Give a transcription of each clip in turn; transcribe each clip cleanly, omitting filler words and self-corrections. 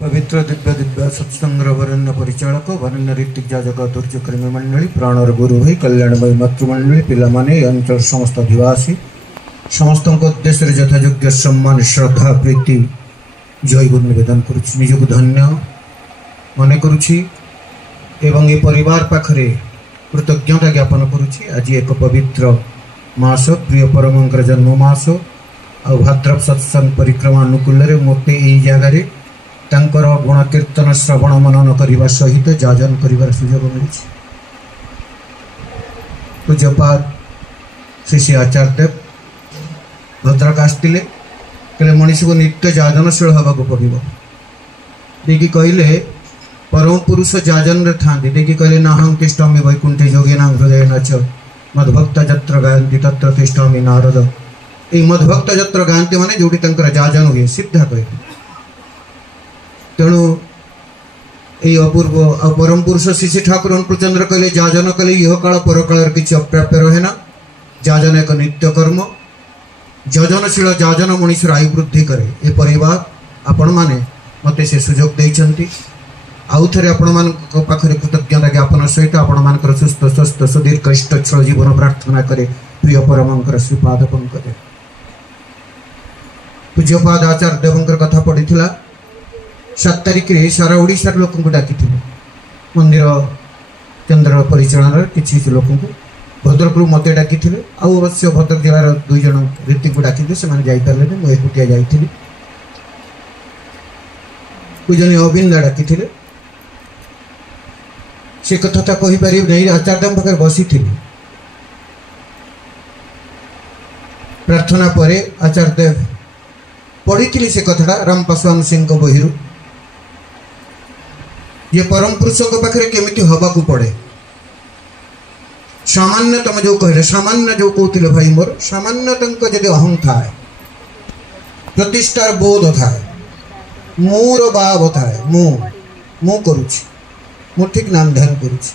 पवित्र दिव्य दिव्य सत्संग्रह वरण्य परिचालक वरण्य ऋतिक जाजक दुर्जकर्मी मंडली प्राणर गुरु भाई कल्याणमयी मातृमंडली पिलामाने अंचल समस्त अधिवासी समस्त उद्देश्य यथायोग्य सम्मान श्रद्धा प्रीति जय गुरु निवेदन करुच्ची निजक धन्य मन करुच्ची एवं ये परिवार पाखरे कृतज्ञता ज्ञापन करुच्ची। आज एक पवित्र मास प्रिय परमंकर जन्म मास आ भाद्रव सत्संग परिक्रमा अनुकूल मते यही जगार तांकर गुण कीर्तन श्रवण मनन करने सहित जाजन कर सुजोग मिली। पूज्यपाद श्री श्री आचार्य देव भद्रक आसते कहले मनीष को नित्य जाजनशील हवा को पड़ो देखिए कहले परम पुरुष जाजन रे था देखिए कहले नाहं तिष्ठामि वैकुंठे योगिनां हृदय नाच मद्भक्त जत्र गायन्ति तत्र तिष्ठामि नारद। ये मद्भक्त जत्र गायन्ति माने जोटी तंकर जाजन हुए सिद्धा कहले तेणु ये अपूर्व परम पुरुष श्री ठाकुर अनुकूलचंद्र कहले जाजन कले इह काल पर काल किसी अप्राप्य रहे ना। जाजन एक नित्य कर्म जजनशील जाजन मनुष्य आयु वृद्धि करे। ये परिवार आपण माने मते से सुजोग देइछंती आउ थे आपण पाखे कृतज्ञता ज्ञापन सहित आपण सुस्थ स्वस्थ सुदीर्घ इष्टच्छल जीवन प्रार्थना करे प्रिय परमंकर श्रीपाद पंकज पूज्यपाद आचार्य देवंकर कथा पड़ी 7 तारिख रे सारा ओडिशार लोक डाकी मंदिर केन्द्र परिचालन किसी लोक भद्रक मत डाकी अवश्य भद्रक जिलार 2 जन ऋति को डाकी से जापारे मुझे एकुटिया जाइली। पूजन अबिंदा डाकी से कथा कहीपर नहीं आचार्य पाखे बसी प्रार्थना पर आचार्य देव पढ़ी से कथा राम पासवान सिंह बही ये परम पुरुषों पाखे केमिति हवा को पड़े सामान्य तुम जो कहले सामान्य जो कहते भाई मोर सामान्य जदि अहम थाए प्रतिष्ठार बोध थाए मोर भाव थाए मु करुछि मु ठीक नाम ध्यान करुछि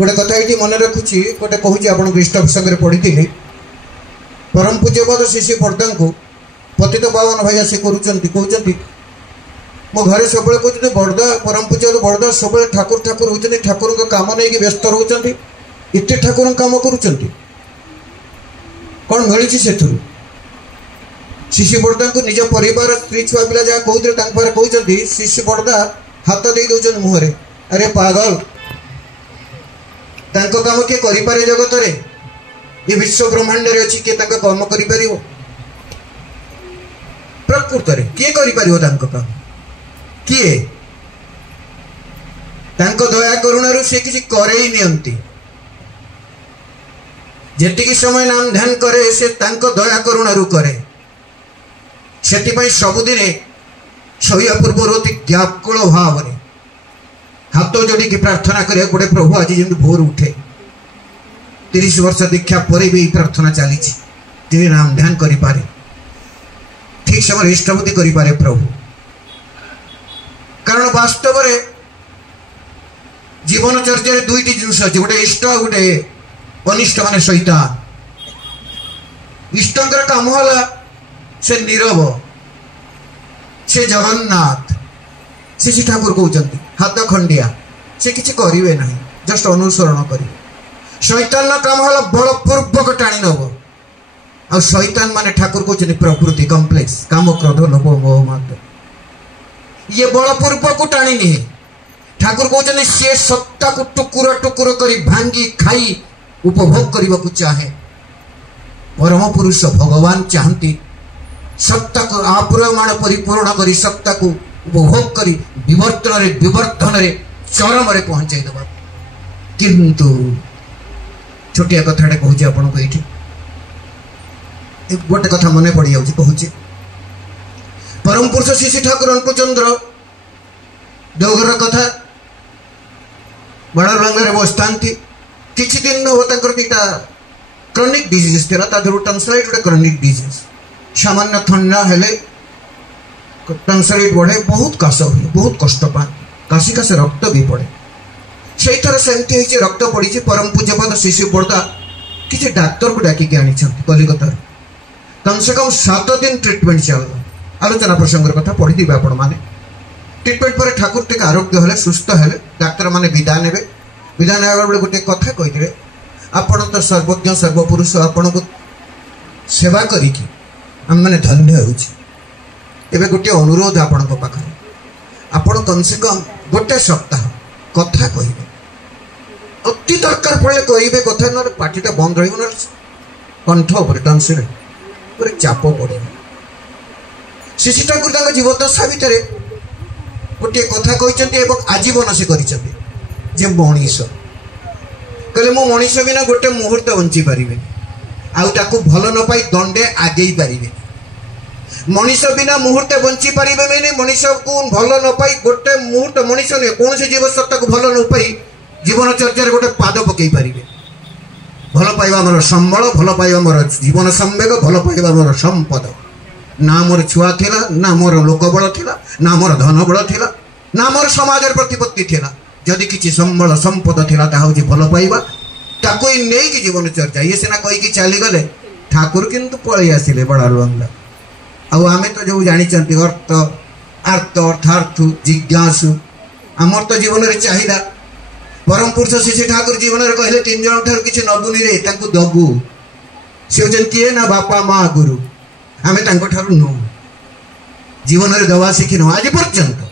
गोटे कथा ये मन रखुची गोटे कहूँ आप इष्ट संगे पढ़ी परम पूज्यपाद श्री पर्दा को पतित पावन भाई आसी कहते मो घरे सब कहते बड़दा परम पूज्य बड़दा सब ठाकुर ठाकुर होती ठाकुर काम नहीं व्यस्त रोचते इतने ठाकुर काम करुँच कौन मिली से शिशु बड़दा को निज परिवार स्त्री छुआ पिला जहाँ कहते कहते शिशु बड़दा हाथ दे दौन मुहरे अरे पागल काम किए करे जगत रे ये विश्व ब्रह्मांड रे अच्छी किए कर्म कर प्रकृत रे किए कर किए दया करुणा से किसी करे ही नियंती जेतिकी समय नाम ध्यान करे से दया करुणा करे से सबुदिन शोया पूर्वर अति व्याकुल भाव हाथ जोड़ी की प्रार्थना करे गोटे प्रभु आज जमी भोर उठे 30 वर्ष दीक्षा पर भी प्रार्थना चली नाम ध्यान करें ठीक समय इष्टबुद्धि करें प्रभु कारण वास्तव रे जीवन चर्चा दुईटी जिनस अच्छे गोटे इष्ट गोटे अनिष्ट माने शैतान। इष्टंकर काम होला से नीरव से जगन्नाथ श्री ठाकुर कहते हाथ खंडिया से किसी करेंगे ना जस्ट अनुसरण करेंगे। शैतान काम होला बलपूर्वक टाणी नब आ शैतान माने ठाकुर कहते प्रकृति कम्प्लेक्स काम क्रोध लोभ मोह मात्र ये बलपूर्वक टाणी नहीं ठाकुर कहते सी सत्ता को टुकुर टुकुर कर भांगी खाई उपभोग करने को चाहे। परम पुरुष भगवान चाहती सत्ता को आपूर्यमाण परिपूर्ण कर सत्ता को उपभोग कर विवर्तन चरम पहुंचाई दबा किंतु छोटिया कथाटे कहूँ आपन को ये गोटे कथा मन पड़ जाऊँ कहूँ परम पुरुष श्री ठाकुर अनुकूलचंद्र देवघर कथा बड़ा बांग्लार बसता किसी दिन हम दुटा क्रॉनिक डिजीज थी टंसलाइट गोटे क्रॉनिक डिजीज सामान्य ठंडा हेले टंसलाइट बढ़े बहुत काश हुए बहुत कष्ट पाए काशी काश रक्त भी पड़े से थर सेमती रक्त पड़ी परम पूज्यपाद शिशु बड़दा किसी डाक्तर को डाकिक आनी कलिकता कम से कम 7 दिन ट्रिटमेंट चल आलोचना प्रसंग कथा पढ़ी आपण मैंने ट्रिटमेंट पर ठाकुर टे आरोग्य हेले सुस्थ हेले डाक्तर मैंने विदा ने विदा ने बेले गोटे कथा कही आपण तो सर्वज्ञ सर्वपुरुष आपण को सेवा करिकी आम मैंने धन्य हो गोटे अनुरोध आपण पाखे आपण कम से कम गोटे सप्ताह कथा कहे अति दरकार पड़े कहे कथा ना पार्टीटा बंद रही कंठ पर टंसिल चाप पड़े शिशु ठाकुर जीवदशा भितर गोटे कथा कहते आजीवन से कर मनीष कहले मो मनीष बिना गोटे मुहूर्त बंची पारे आउ भल न पाई दंडे आगे पारे मनीष बिना मुहूर्त बंची पारे मनीष को भल न पाई गोटे मुहूर्त मनीष नुहे कौन से जीव सत्ता को भल न पाई जीवन चर्चार गोटे पाद पकई पारे भल पाइबा मोर संबल भल पाइबा मोर जीवन संवेग भल पाइबा मोर संपद ना मोर छुआ थिला ना मोर लोकबल थिला ना मोर धनबल थिला ना मोर समाज प्रतिपत्ति थिला जदि किसी संबल संपद थिला ता होची भल पाइबा ताको नहीं कि जीवन चर्चा ये सिना कही कि चली गले ठाकुर किंतु पळी आसिले बड़ा लंगा आउ आमे तो जो जानी चंती अर्थ आर्त अर्थार्थ जिज्ञासु आमर तो जीवन रे चाहिदा परम पुरुष शिशु ठाकुर जीवन रे कहले तीन जन ठाकुर किछि नबुनी रे तांको दबु से जन किए ना बापा माँ गुरु आमे तांको ठाकुर नो जीवन रे दवा शिखिनो आज पर्यंत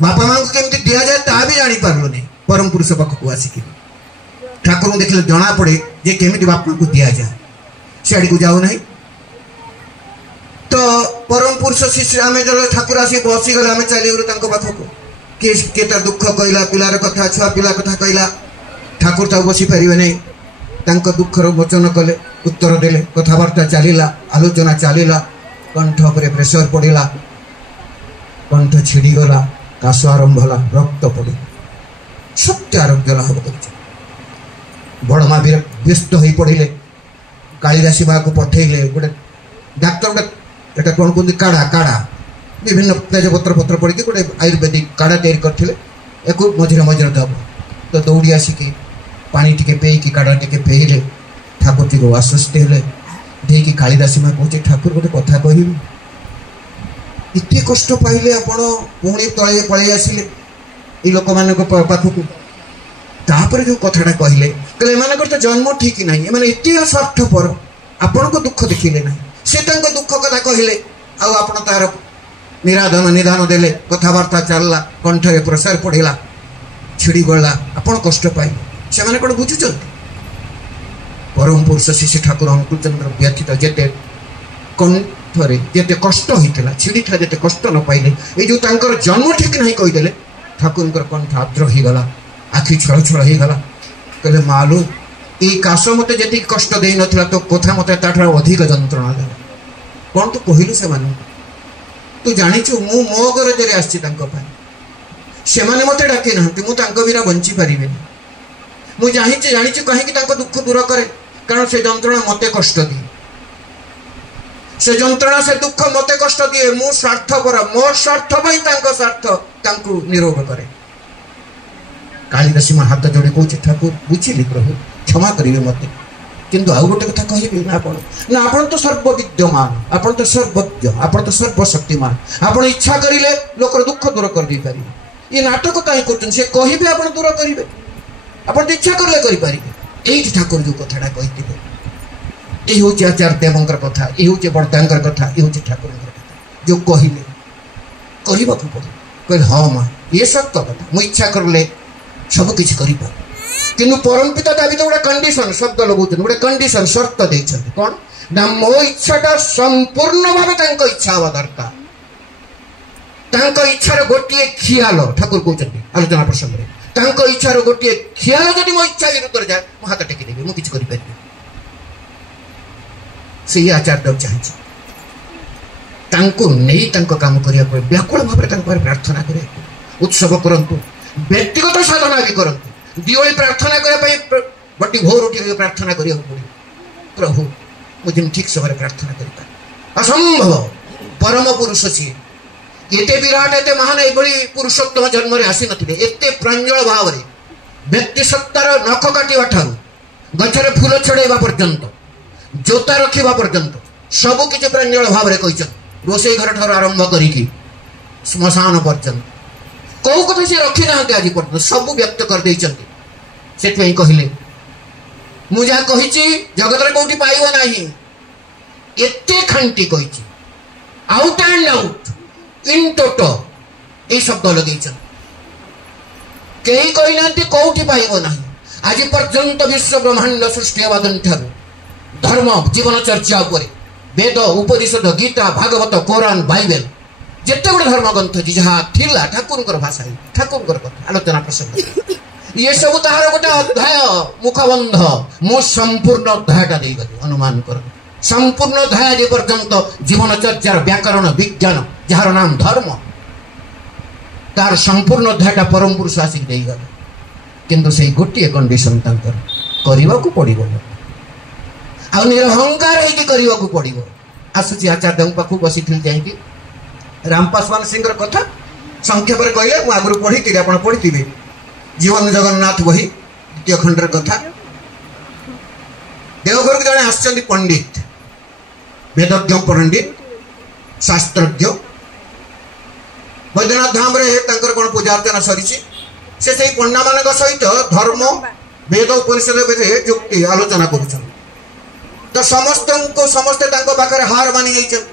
बापा माँ को केमती दिया जाए ता भी जानी पारलो नहीं परम पुरुष पाखक आसिक ठाकुर देखले जना पड़े जे केमिति बापा को दिया जाए सियाड़ी को जाऊ नहीं तो परम पुरुष शिष्य आम जो ठाकुर आसी बसी गले आम चलीगलु तांको पाखक किए तार दुख कहला पिलार कथा छुआ पिला कथा कहला ठाकुर तो बसी पारे नहीं तांको दुखर वचन कले उत्तर देले कथबार्ता चलला आलोचना चलला कंठ पर प्रेसर पड़ा कंठ छिड़गला काश आरंभ होला रक्त पड़ सत्य आरोग्य लाभ कर बड़मा भी व्यस्त हो पड़े कालिदासी बा को पठेले गोटे डाक्तर गोटे कौन कहते काढ़ा काढ़ा विभिन्न तेजपत्र पत्र पड़ी गोटे आयुर्वेदिक काढ़ा तैयारी करते एक मझे मझे दब तो दौड़ी आसिकी पानी टिके पेयिकी काढ़ा टिके पेइले ठाकुर टी आश्वस्त हेले देकी कालिदासी माँ कहे ठाकुर गोटे कथा कह एत कष्ट पाइले आपण पुणी तले पलि आसिले ये लोक मान पाखक तापर जो कथाटा कहले कहले तो जन्म ठीक ना एम एत स्वार्थपर आपण को दुख देखिले ना से दुख कथा कहले आपण तार निराधन निधान देले कथबार्ता चलला कंठरे प्रेसर पड़ा छिड़ी गला आपण कष्ट पाइले से मैंने कौन बुझुं परम पुरुष शिशु ठाकुर अनुकूलचंद्र व्यथित जेते कंठरे जेते कष्ट होता छिड़ी था जेते कष्ट न पाइले ये जो तांकर जन्म ठीक नहीं कहीदेले ठाकुर कंठ आर्द्र हो गला आखि छल छल हो गला कहले मालू ये काश मत जी कष्ट दे ना तो कथा मत अधिक जंत्रणा दे कौन तू कहलु से तू जाचु मु मो गरजे आसी से मत डाकी ना मुझे बिना बंची पारे मुझे जानी कहीं दुख दूर करे कारण से जंत्रणा मत कष्ट दिए से जंत्रणा से दुख मत कष्ट दिए मु स्वार्थपर मो स्वार्थ स्वार्थ निरोग करे कालिदासी माँ हाथ जोड़े कहे ठाकुर बुझिली प्रभु क्षमा करेंगे मत किंतु आउ गोटे कथा कहे ना आपण तो सर्वविद्यमान आपण तो सर्वज्ञ आपण तो सर्वशक्तिमान आपण इच्छा करें लोक दुख दूर कर दे पारे ये नाटक कहीं कर आप दूर करेंगे आप इच्छा कले करें ठाकुर जो कथाटा कही ये हूँ आचार्य देवंकर कथा ये हूँ बड़दांकर कथा ये हूँ ठाकुर कथा जो कहले करने पड़े कहले हाँ माँ ये सत्य कथा मुझे इच्छा करले सब किसी कर किंतु परम पिता दावी तो गोटे कंडीशन शब्द लगौन गोटे कंडीशन शर्त देते कौन ना मो इच्छाटा संपूर्ण भाव इच्छा हवा दरकार इच्छार गोटे खियाल ठाकुर कहते आलोचना प्रसंग में इच्छार गोटे खियाल जब मो इच्छा विरुद्ध जाए मो हाथ टेकिदेवी मुझे किसी कर से आचार्य चाहिए नहीं काम करने व्याकुल भाव प्रार्थना कर उत्सव करूँ व्यक्तिगत साधना भी करूँ दिवाली प्रार्थना करने बटी भोर उठी प्रार्थना करा पड़े प्रभु मुझे ठीक समय प्रार्थना कर असंभव परम पुरुष सी एते विराट एते महान ये पुरुषोत्तम जन्म आसी नथिले एते प्रांजल भाव व्यक्ति सत्तार नख काटिबा ठारू गछरे फूल छड़ाइबा पर्यंत जोता रखिबा पर्यंत सब किछि प्रांजल भाव रे कहिछ रोसई घर ठार आरंभ करी श्मशान पर्यंत कौ कथा से रखी ना आज पर्यटन सब व्यक्त कर से कहले मुझा कही जगत में कौटी पाइब ना एते खांटी कही आउट एंड आउट इन टोटो ये शब्द लगे कहीं कही ना कौटी पाइब ना आज पर्यंत विश्व ब्रह्मांड सृष्टि हवा ठार धर्म जीवन चर्चा उपर वेद उपनिषद गीता भागवत कोरान बाइबल जिते गुड़े धर्म ग्रंथ जी जहाँ थिला ठाकुर भाषा ठाकुर आलोचना प्रसंग ये सब तार गोटे अध्याय मुखबंध मो संपूर्ण अध्यायटा देगली अनुमान कर संपूर्ण अध्याय जे पर्यंत जीवन चर्चार व्याकरण विज्ञान जार नाम धर्म तार संपूर्ण अध्यायटा परम पुरुष आसिक देगले किंतु से गोटे कंडीशन करने को पड़ो आ निरहंकार होकर पड़ो आसूची आचार्य पाखु बसी जाकि राम पासवान सिंह कथा संक्षेप में कहले मुझे आगुरी पढ़ी आप पढ़ी जीवन जगन्नाथ बही द्वितीय खंडर कथा देवघर को जड़े आस पंडित वेदज्ञ पंडित शास्त्रज्ञ बैद्यनाथ धाम कौन पूजा अर्चना सरी से पंडा मान सहित धर्म वेद उपनिषद युक्ति आलोचना कर तो समस्त समस्ते पाखे हार मानि जाइछन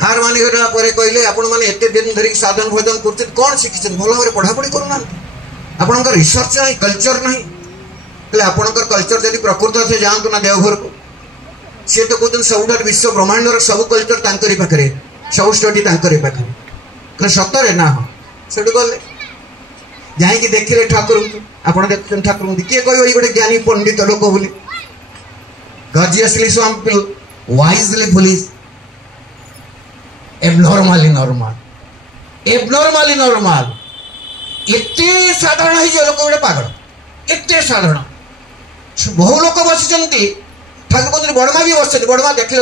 हार मानिगला कहले आपण मैंने एत दिन धरिक साधन भोजन कर कौन शिखी भल भाव पढ़ापढ़ी करूना आपण रिसर्च ना कल्चर ना आपणकर कल्चर जब प्रकृत से जातु ना देवघर को सी तो कहते सब विश्व ब्रह्मांडर सब कल्चर तांकरी पाखे सब स्टडी तांकरी पाखे सतरे ना हाँ से गले जाकि देखिले ठाकुर आप देखते ठाकुर किए कह गोटे ज्ञानी पंडित लोक बोली gorgeously simple wisely foolish abnormally normal एते साधारण है लोक गोटे पागल एते साधारण बहु लोक बसी ठाकुर कहते बड़मा भी बस बड़मा देख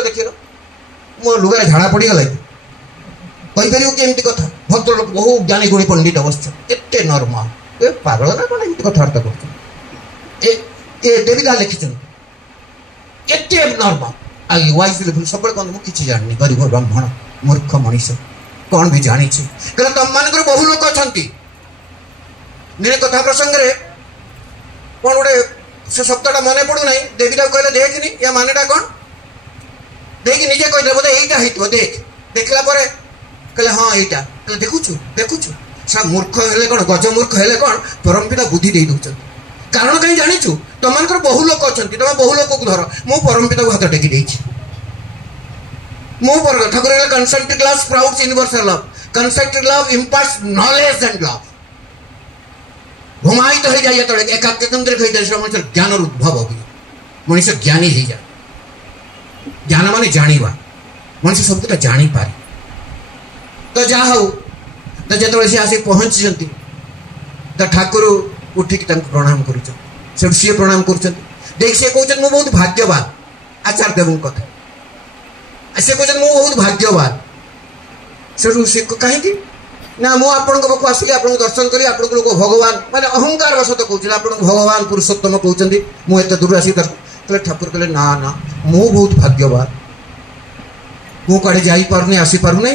मो लुगारे झाड़ा पड़गला कहीपर कि कथा भक्त लोक बहु ज्ञानी गुणी पंडित बस एत नॉर्मल पागल ना कौन एमती कथबार्ता कर देवीदा लिखिं एत नॉर्मल आई वाइज सब किसी जानी गरीब ब्राह्मण मूर्ख मनीष कौन भी जानी कहते तुम मान बहु लोक अच्छा निरे कथा प्रसंग कौन गोटे से शब्दटा मन पड़ूना देवीदा कहले देखनी या मानेटा कौन देखिए निजे कहते बोधे यहीटा हो देख देखला कहले हाँ यहाँ कहले देखुचु देखुचु सा मूर्ख हेले कौन गज मूर्ख हेले कौन परम पिता बुद्धि दे दौरान कारण कहीं जाचु तुम मान बहु लोक अच्छा तुम बहु लोक को धर मु परम पिता को हाथ टेकी Thakur concept love sprouts universal love concept love imparts knowledge and love घुमाई तो हो जाए जो एकाग्र मनुष्य ज्ञान उद्भव हुए मनुष्य ज्ञानी हो जाए ज्ञान मान जाना मनुष्य सब जानी पारे तो जहा हो तो जो सी आसिक पहुँची तो ठाकुर उठिक प्रणाम कर सी प्रणाम कर देख सी कहते मुझे बहुत भाग्यवान आचार्य देव कथा सी कहते मुझे बहुत भाग्यवान से कहीं ना मुझे पाक आसिली आप दर्शन करी आप लोग भगवान माने अहंकार वशत कहते आप भगवान पुरुषोत्तम कहते मुझे दूर आसिक दर्शन ठाकुर कहले ना ना मु बहुत भाग्यवान मु कड़े जापारे आसीपार ना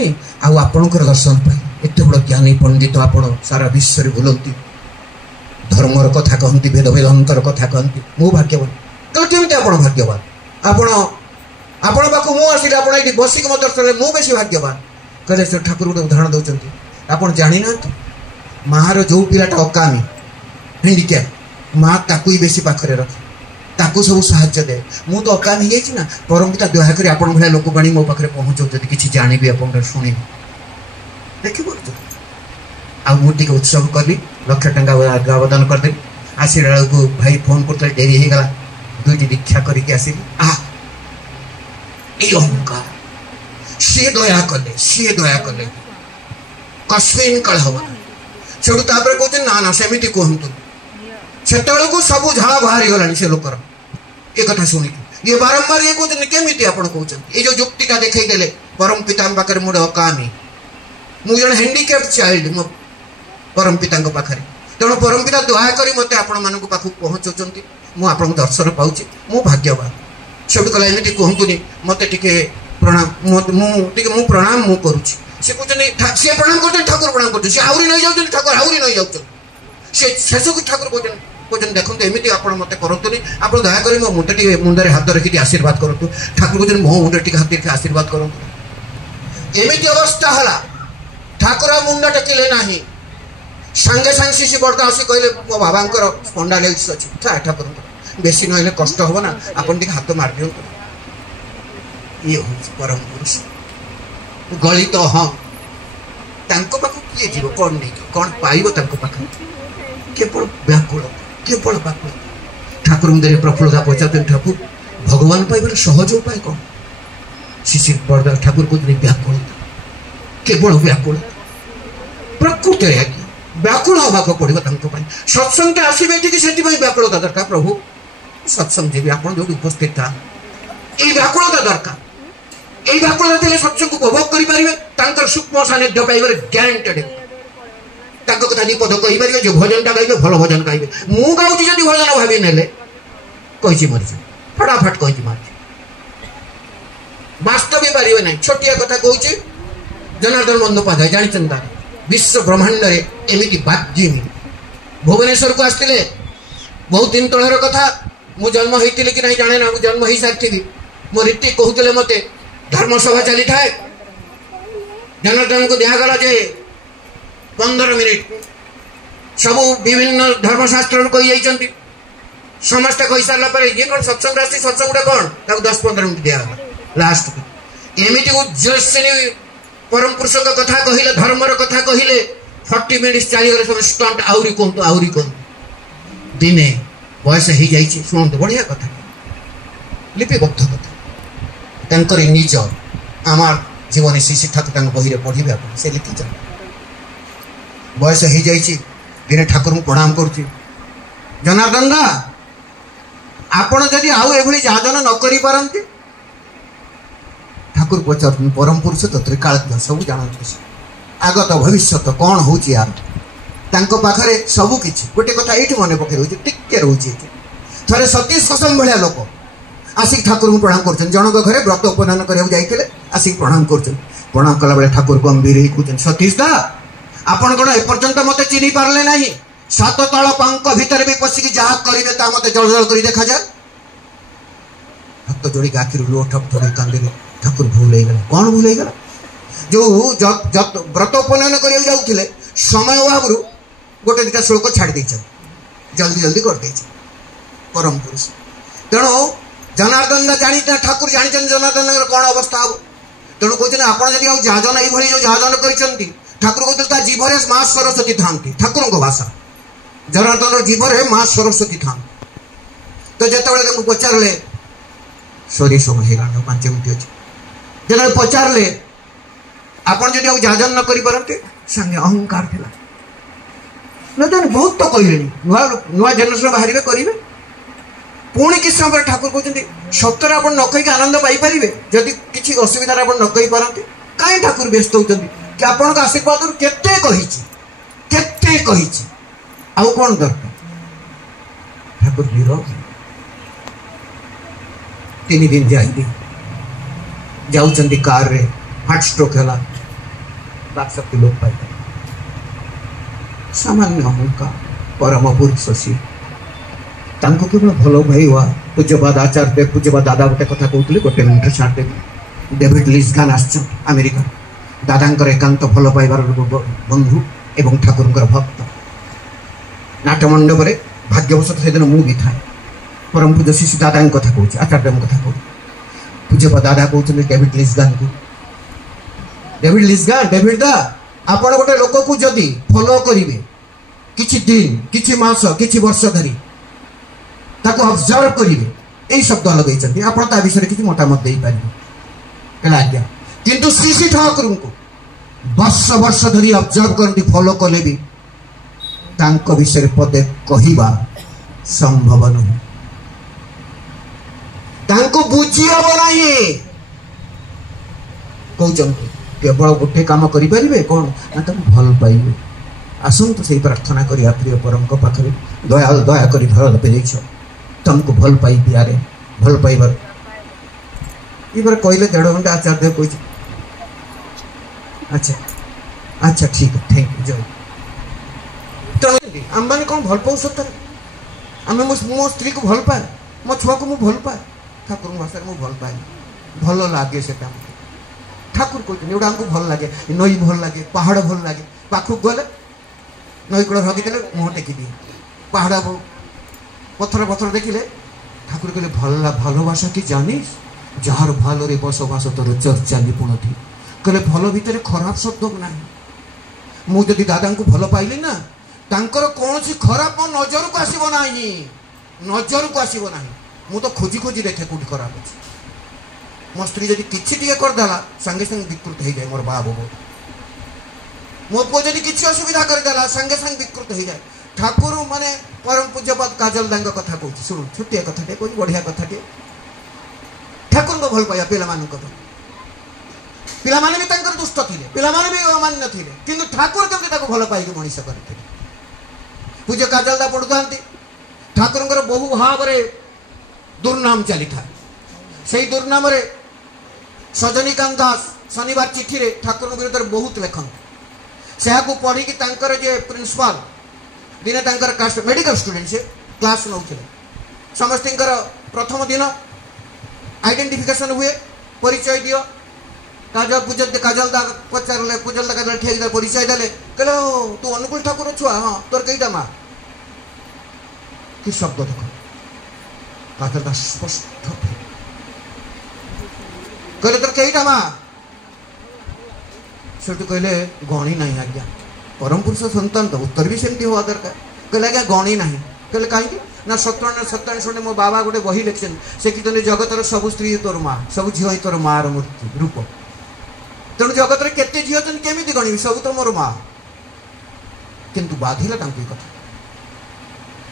आपणकर दर्शन पाई एत बड़ ज्ञानी पंडित आप सारा विश्व बुलती धर्मर कथा कहती भेद वेदांतर कथा कहती मु भाग्यवान कहते आप भाग्यवान आपण पाक मुझे आप बसिक मो दर्शन मु बेसी भाग्यवान कहले से ठाकुर गोटे उदाहरण दौरान आप जानी ना मार जो पिलाटा अकामी हैंडिक्याप माँ ताकू ही बेसी पाखरे रखे ताकू सब साहाय्य दे मु तो अकामी ही ना परम पिता दयाकर आप भाई लोक बाणी मो पाखे पहुँचाऊँ किसी जानी आप शुणी देखी पार्थ आगे उत्सव कली लक्ष टा आवेदन करदे आसला को भाई फोन करते डेरी हो गला दुईटी दीक्षा करके आसिली अहंकार सी दया कले कस्मिन कल हम से कहते ना ना सेमती कहतु से को सब झाड़ बाहरी गलानी से लोकर ये कथा शुणिक ये बारंबार ये कहते केमी आप कहते ये जो युक्तिटा देखईदे परम पिता पाखे मुझे अकामी मुझे जन हैंडिक्याप चाइल्ड मो परम पिता पाखे तेणु परम पिता दयाकर मत आपण मान पाखक पहुँचाऊँ मुझे दर्शन पाऊँ मु भाग्यवान से कहला एमती कहतुनि मत टे प्रणाम मु प्रणाम मु करुछि से कहते सी प्रणाम करते ठाकुर प्रणाम करते सी आहरी नहीं जाऊँ ठाकुर आहरी नहीं जाऊँ से शेष को ठाकुर कहते देखो एमती आप मत करतुनि आप दयाकोरी मो मुंडे मुंडे हाथ रखी आशीर्वाद करूँ ठाकुर कहते मो मुंडे टी हाथ रखी आशीर्वाद करूँ एमती अवस्था है ठाकुर मुंड टेकिले ना सांगे सांगे शिशु बर्द आसी कहले मो बाबा स्पंडालाइटिस अच्छी था ठाकुर बेसी ना कष्ट हम ना आप हाथ मार दिखाँ ये हूँ परम पुरुष गली तो हाँ पाख किए जीव कौन नहीं कौन पाइब केवल व्याकुल केवल व्याकुल ठाकुर मुझे प्रफुल्लता पचार ठाकुर भगवान पाइबार सहज उपाय कौन शिशिर बरदा ठाकुर कहते व्याकुलता केवल व्याकुल प्रकृति व्याकुल हवाक पड़ो सत्संग आसवे से व्याकुलता दरकार प्रभु सत्संग जी आप जो उपस्थित था ये व्याकुलता दरकार यही व्याकुलता थे सत्संग को उपभोग करेंगे सूक्ष्म सानिध्य पाइबार ग्यारेंटेड कथा दी पद कहीपर जो भजन गाइबे भल भजन गाइबे मु गाँची जब भजन भावी ने कही मरी फटाफट कही मार वास्तव भी पारे ना छोटिया कथा कहूँ जनार्दन बंदोपाध्याय जानते विश्व ब्रह्मांड एमती बाध्य भुवनेश्वर को आसते बहुत दिन तलर कथा मु जन्म होती कि नहीं जाने ना जन्म हो सारी मो रीति कहते मत धर्मसभा चली थाए जनार्दन को दिगला जे 15 मिनिट सब विभिन्न धर्मशास्त्र कही समस्त कही सारा ये कौन सत्संग राशि सत्संग कौन 10-15 मिनट दिगला लास्ट एमती उज्जवल परम पुरुष कथा कहले धर्मर कथा कहले 40 मिनिट चलीगले सब स्टंट आहरी कहतु दिने बयस हो जाए शुणु बढ़िया कथा लिपिबद्ध कथा तंकर निज आमार जीवन शिशि ठाकुर बही पढ़े आप से लिखी बयस हो जाए दिने ठाकुर को प्रणाम करुच्ची जनार्दन दा आपण जदि आउ एभली जाजन न करि पारंती ठाकुर पचार परम पुरुष तत्रे काल सब जानते आगत भविष्य कौन हो पाखे सबकि गोटे कथा ये मन पकड़ टे रोचे थे सतीश कसम भाया लोक आसिक ठाकुर को प्रणाम कर जनक घरे व्रत उपनयन करते आसिक प्रणाम कर प्रणाम कला बेले ठाकुर गंभीर कहते सतीश दा आपण कौन एपर्यंत मत चिन्ह पारे ना 7 तल पंक भितर भी पशिकी जहाँ करेंगे मत जल जल कर देखा जाए हाथ जोड़ी आखिर लुह ठप थोड़े कांदे ठाकुर भूल हो गला कौन भूल हो गला जो व्रत उपनयन करने जाऊे समय अभाव गोटे दुटा श्लोक छाड़ जल्दी जल्दी कर परम पुरुष तेणु जनार्दन जानी ठाकुर जानी जनार्दन कौन अवस्था हम तेणु कहते आप जाजन ये जो जाजन कर ठाकुर कहते जीभर माँ सरस्वती था ठाकुर को भाषा जनार्दन जीभर माँ सरस्वती था तो जिते पचारे सॉरी समय हो 5 मिनट अच्छे जो पचारे आपड़ जब जाजन न करें सांगे अहंकार थिला न जाने बहुत तो कहले नुआ जनरेशन बाहर करेंगे पुणी किस समय ठाकुर कहते सतर आप न कहीकि आनंद पाइपर जदि किसी असुविधा आप न कही पारती कहीं ठाकुर व्यस्त होती कि आपण आशीर्वाद केते कही आउ कौन दरकार ठाकुर नीरव 3 दिन जाइए जाऊँ कार रे हार्ट स्ट्रोक है बाकशक्ति लोक पाई सामान्य अहंकार परम पुरुष सी केवल भल भाई हुआ पूज्यपाद आचार्य पूज्यपाद दादा गोटे कथा कहते गोटे मिनट छाड़देवी डेविड लिजगान आमेरिका दादा एकांत भल पाइबार बंधु एवं ठाकुर भक्त नाट्यमंडप भाग्यवश से दिन मु भी था परम पूज्य शिशु दादा कथा कहूँ आचार्य कथा कहूँ पूज्यपाद दादा कहते डेविड लिजगान को डेविड दा आपण गोटे लोक को जदि फॉलो करेंगे किछि दिन किछि मास किछि वर्ष धरी ताको ऑब्जर्व करेंगे यही शब्द लगे आप विषय किसी मतामत दे पारे आज्ञा किंतु श्री श्री ठाकुर को वर्ष वर्ष धरी ऑब्जर्व करती फॉलो कले भी तांको विषय पदे कहवा संभव नुह तांको बुझी हम नहीं कहते केवल गोटे काम करें कौन ना तुम भल पाइबे आसतु से प्रार्थना करिया प्रिय परम को पाखे दया दया कर भल पे तुमको भल पाई पियारे भल पाइबार ये बार कहले 1.5 घंटा आचार्य कही अच्छा अच्छा ठीक है थैंक यू जाओ तेणु आम मैंने कौन भल पाऊ सतरे आम मो स्त्री को भल पाए मो छुआ को मुझे भल पाए ठाकुर भाषा मुझे भल पाए भल लगे से ठाकुर कहते गोटा आमको भल लगे नई भल लगे पहाड़ भल लगे पाखक गले नई कूल रखीदे मुह टेकी दिए पहाड़ पथर पथर देखिले ठाकुर कहले भल भाषा कि जानिस जार भाल बसवास तोर चर्चा निपुण थी कहले भल भितर खराब शब्द ना मुझे दादा को भल पाइली ना तांकर कौन सी खराब मो नजर को आसब ना नजर को आसब ना मु तो खोजी खोजी देखे कौटी खराब अच्छे मो स्त्री जब किसी टे करदेला सांगे सांगे विकृत हो जाए मोर बा बो मो पुओ जब किसी असुविधा करदेला सांगे सांगे विकृत हो जाए ठाकुर माने परम पूज्यपाद काजल दांग कथा कहूँ शुणु छोटिया कथाटे कहूँ बढ़िया कथाटे ठाकुर को भल पाइबा पिला माने भी दुष्ट थिले पिला माने भी अमान्य थिले किंतु ठाकुर केमती भल पाइक मनीष करते पूज्य काजल दा पढ़ुता ठाकुर बहु भाव दुर्नाम चली था से दुर्नाम सजनीकांत दास शनिवार चिठी रे ठाकुर विरोध में बहुत लेखन से पढ़ी जे प्रिंसिपाल दिने कास्ट मेडिकल स्टूडेंट से क्लास नौ समस्त प्रथम दिन आइडेंटिफिकेशन हुए परिचय दियो काजल काजल दा पचारे पूजल दा ठीक परिचय देले कहले तू अनुकूल ठाकुर छुआ हाँ तोर कईटा माँ कि शब्द देख काजल दा स्पष्ट कहले तोर कईटा माँ से कहले गणी ना आज्ञा परम पुरुष सन्तान तो उत्तर भी सेमती हवा दरकार कहले आज्ञा गणी ना कहले कहीं ना 27 मो बाबा गोटे बही लिखिन से कि जगतर सब स्त्री तोर माँ सब झील तोर माँ मूर्ति रूप तेणु जगत में केते झील अच्छे केमी गणवी सब तो मोर माँ किंतु बाधिला कथा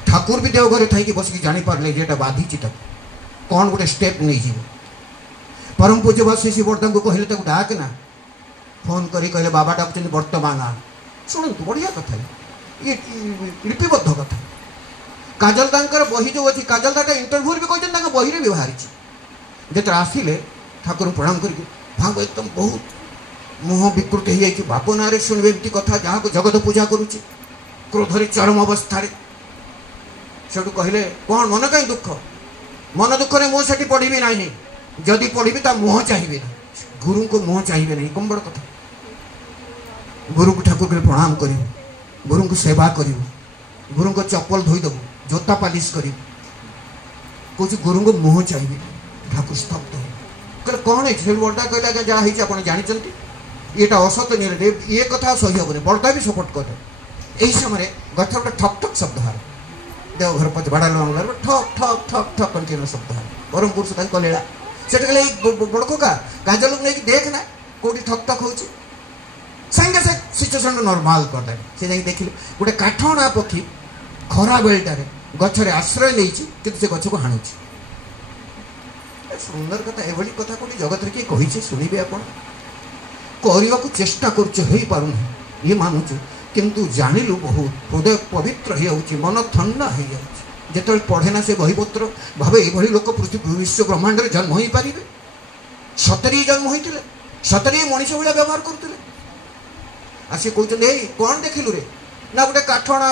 ठाकुर भी देवघर थी बसिक जापारे जेटा बाधिची कौन गोटे स्टेप नहीं जीव परम पूज्यपाद श्री शिववर्धन को कहले डाक ना फोन करी कहले बाबा डाकुन वर्तमान शुणु बढ़िया कथा ये लिपिबद्ध कथा काजल दांकर बही जो अच्छी काजल दाटा इंटरव्यू भी कहते बही भी बाहरी जो आसिले ठाकुर प्रणाम करके भाग एकदम बहुत मुह विकृत हो जाए बाप ना शुणवे एमती कथा जहाँ को जगत पूजा करुच्ची क्रोधरे चरम अवस्था से कहले कौन मन कहीं दुख मन दुख ने मुझे पढ़ी ना जदि पढ़ी मुह चाहिए ना गुरु को मुह चाहिए नहीं कम बड़ कथा गुरु को ठाकुर के प्रणाम कर गुरु को सेवा कर गुरु को चप्पल धोईदेव जोता पालिश कर गुरु को मुह चाहिए ठाकुर स्तब्ध कहले कौन है बड़ा कहले जहाँ आप जानते ये असत नहीं ये कथा सही हेनी बड़ा भी सपोर्ट कर यही समय गछ गोटे ठक ठक शब्द हार देवघर पच बाड़ा लंगला ठक ठक ठक ठक कंटिन्यू शब्द हार परम पुरुष लीला से बड़कोका काजल नहीं देख ना कौटी ठक ठक हो सांगे से सिचुएसन नॉर्मल करदे से जाई देखिले गोटे काठणा पक्षी खरा बेलटार गछरे आश्रय नहीं कि गछ को हाणुची सुंदर कथा एभली कथा कोटी जगत रे किए कहिছে सुनिबे आपण करने को चेष्टा करूँ ये मानुचु किंतु जानिलु बहुत हृदय पवित्र हो मन ठंडा हो जाते पढ़े ना से बहीपत्र भाव ये लोक पृथ्वी विश्व ब्रह्मांड में जन्म हो पारे सतरी जन्म होते सतरी मनीष भाया व्यवहार करते सी कहते कौन देखिलु रे ना गोटे काठणा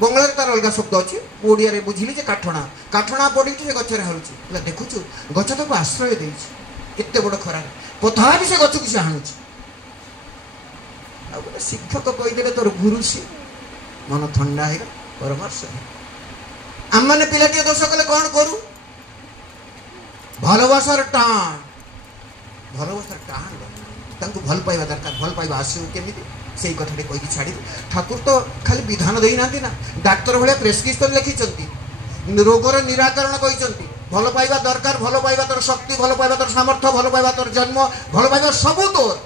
बंगला तार अलग शब्द अच्छी ओडिया बुझिली काठणा काठणा पड़ी से गचर हारुची देखुचु गच तो आश्रय देते बड़ खरा पथा भी से गच को हाणुची गोटे शिक्षक कहीदे तोर गुरु सी मन ठंडा है परामर्श आम मैंने पिलाटी दोष कले कौन करू भलवासार टाण भलवासार टाण भल पाइबा दरकार भल पाइबा आसो केमी से कथाटे कही छाड़ी ठाकुर तो खाली विधान देना ना डाक्तर भाया प्रेस्क्रिप्शन लिखिं रोगर निराकरण कहते भल पाइबा दरकार भल पाइबा तोर शक्ति भल पाइबा तोर सामर्थ्य भल पाइबा तोर जन्म भल पाइबा सबू तोर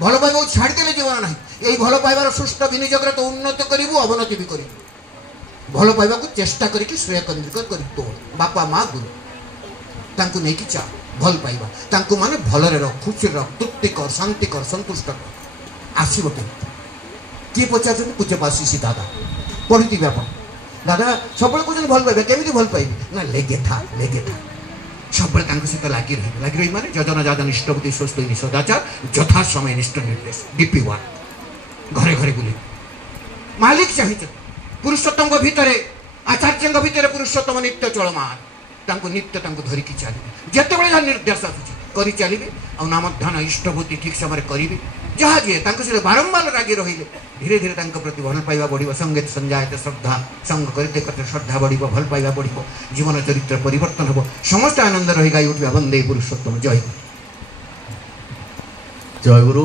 भल पाइबा छाड़देले जीवन ना यही भल पाइबार सुष्ठ विनियोग तो उन्नति करू अवनति भी कर भल पाइबा को चेष्टा करके श्रेय केन्द्रित कर तोर बापा माँ गुरु तांकु नहीं कि चा भल पाइबा तांकु माने भलरे रख खुशी रख तृप्ति कर शांति कर संतुष्ट कर आसब किए पचार पूज्यपाद श्री दादा पढ़ी आप दादा सब कहते भल पाइबे केमी भल पाइबे ना लेगे था सब सहित लगी रही माने योजना जाजन इष्टपति स्वस्ति सदाचार यथा समय निष्ठ निर्देश डीपी वन घरे घरे बुले मालिक चाहिए पुरुषोत्तम भितर आचार्य भितर पुरुषोत्तम नित्य चलमान नित्य धरिकी चलिए जिते बड़े निर्देश आसुची चलिए आ नाम ध्यान इष्टभूति ठीक समय करेंगे जहाँ जी सहित बारंबार रागी रही धीरे धीरे प्रति भल पाइबा बढ़ संगीत संजायते श्रद्धा संग करते करते श्रद्धा बढ़ भल पाइबा बढ़ जीवन चरित्र परिवर्तन हम समस्त आनंद रही गाई उठा वंदे पुरुषोत्तम जय गुरु।